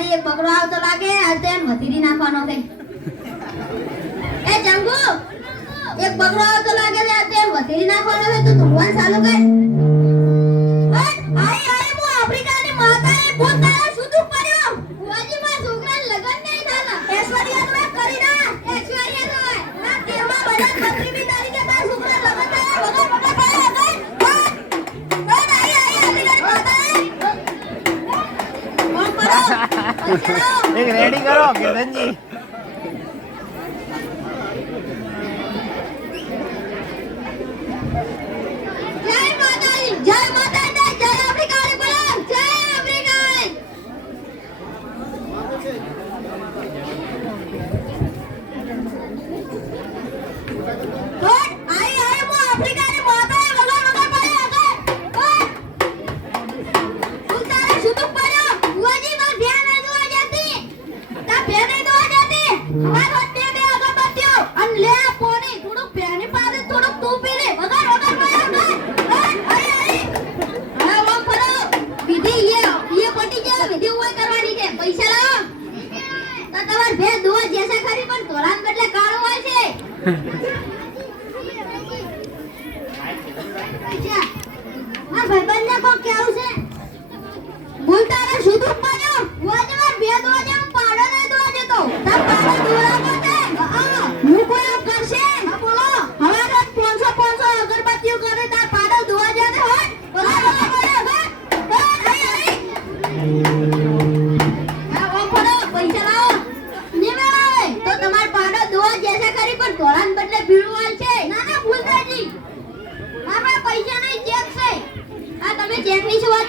ઘડી એક બગડો આવતો લાગે આજે એને વધીરી નાખવાનો છે. એ જંગુ એક બગડો આવતો લાગે છે આજે એને વધીરી નાખવાનો છે, તો ધોવાનું ચાલુ કર. એક રેડી કરો કિર્તનજી કેવું છે ચેકની આ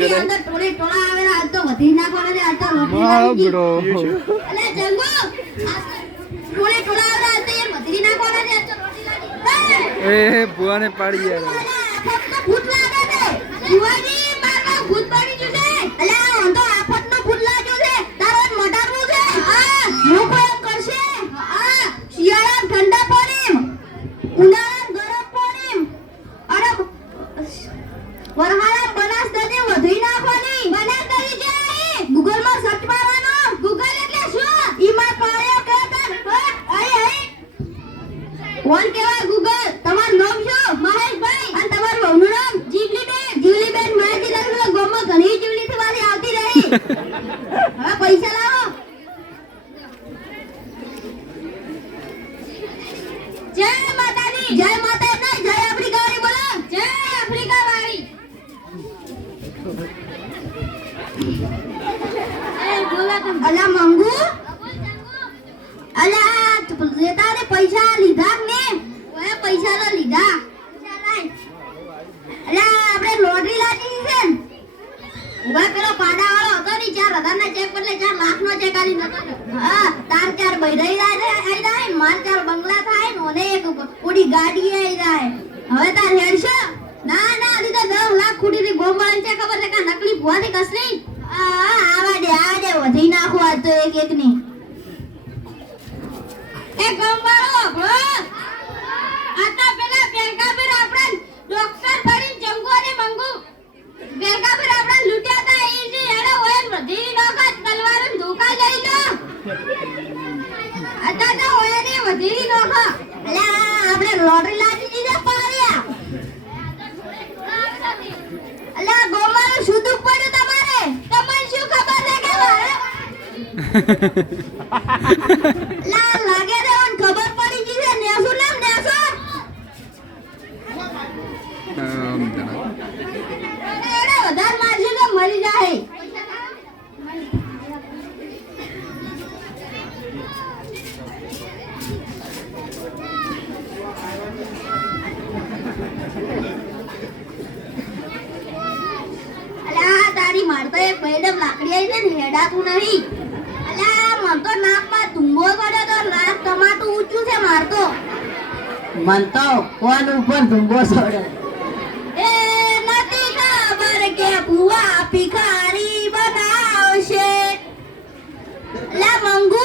રાખ અંદર ટોળે ટોળા આવેલા આ તો વધી નાખવા પડે આ તો વધી ના પડે એ ભુવાને પાડી યાર. ભૂત લાગે છે. પૈસા લીધા ને પૈસા તો લીધા. ચાર લાખ નો છે ખાલી હા, તાર ચાર બૈરાઈ જાય આઈ જાય, માર ચાર બંગલા થાય, ને એક ઉડી ગાડી આઈ જાય. હવે તાર હેડશો? ના ના આની તો દસ લાખ ખૂટી ની ગોમ છે, ખબર છે કા નકલી ભુવાની કસરી? આ આવા દે આવા દે વધી નાખો આ તો એક એક ની લોટરી લાગી દીધે પાડ્યા અલે ગોમાનું શુદ્ધ પડ્યું તમારે? તમને શું ખબર છે કે મારે? તો એ મેડમ લાકડી આવીને નેડાતું નહીં. અલા મન તો નાકમાં ધુંગો પડ્યો તો નાક તમાતું ઊંચું છે મારતો મન તો કોણ ઉપર ધુંગો છોડ્યો એ નથી ખબર કે ભુવા ભિખારી બનાવશે. લા મંગુ